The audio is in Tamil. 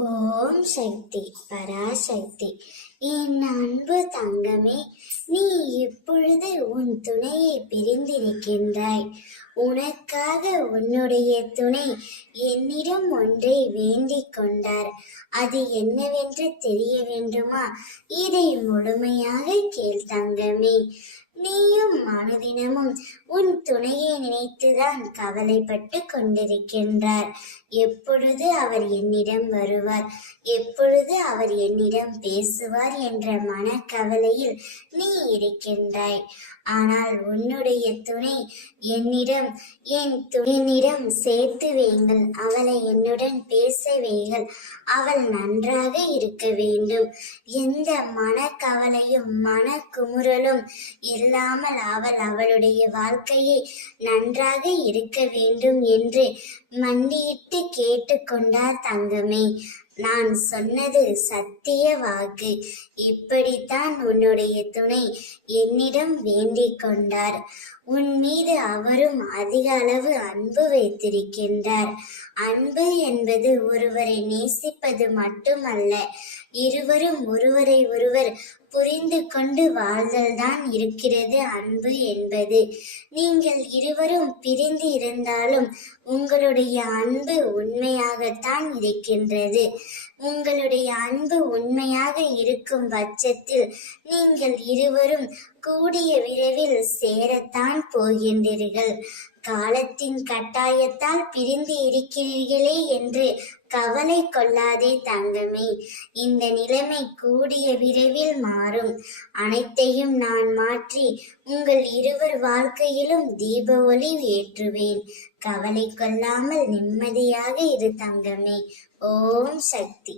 ஓம் சக்தி பராசக்தி. என் அன்பு தங்கமே, நீ இப்பொழுது உன் துணையை பிரிந்திருக்கின்றாய். உனக்காக உன்னுடைய துணை என்னிடம் ஒன்றை வேண்டிக் கொண்டார். அது என்னவென்று தெரிய வேண்டுமா? இதை முழுமையாக கேள் தங்கமே. நீயும் மனுதினமும் உன் துணையை நினைத்துதான் கவலைப்பட்டு கொண்டிருக்கின்றார். எப்பொழுது அவர் என்னிடம் வருவார், எப்பொழுது அவர் என்னிடம் பேசுவார் என்ற மனக்கவலையில் நீ இருக்கின்றாய். ஆனால் உன்னுடைய துணை என்னிடம் சேர்த்து வைங்கள், அவளை என்னுடன் பேச வைங்கள், அவள் நன்றாக இருக்க வேண்டும். எந்த மனக்கவலையும் மனக்குமுறலும் இல்லாமல் அவளுடைய வாழ்க்கையை நன்றாக இருக்க வேண்டும் என்று மண்டியிட்டு கேட்டுக்கொண்டார் தங்கமே. நான் சொன்னது சத்திய வாக்கு. இப்படித்தான் உன்னுடைய துணை என்னிடம் வேண்டிக் கொண்டார். உன் மீது அவரும் அதிக அளவு அன்பு வைத்திருக்கின்றார். அன்பு என்பது ஒருவரை நேசிப்பது மட்டுமல்ல, இருவரும் ஒருவரை ஒருவர் புரிந்து கொண்டு வாழ்தல் தான் இருக்கிறது அன்பு என்பது. நீங்கள் இருவரும் பிரிந்து இருந்தாலும் உங்களுடைய அன்பு உண்மையாகத்தான் இருக்கின்றது. உங்களுடைய அன்பு உண்மையாக இருக்கும் பட்சத்தில் நீங்கள் இருவரும் கூடிய விரைவில் சேரத்தான் போகின்றீர்கள். காலத்தின் கட்டாயத்தால் பிரிந்து இருக்கிறீர்களே என்று கவலை கொள்ளாதே தங்கமே. இந்த நிலைமை கூடிய விரைவில் மாறும். அனைத்தையும் நான் மாற்றி உங்கள் இருவர் வாழ்க்கையிலும் தீப ஒளி ஏற்றுவேன். கவலை கொள்ளாமல் நிம்மதியாக இரு தங்கமே. ஓம் சக்தி.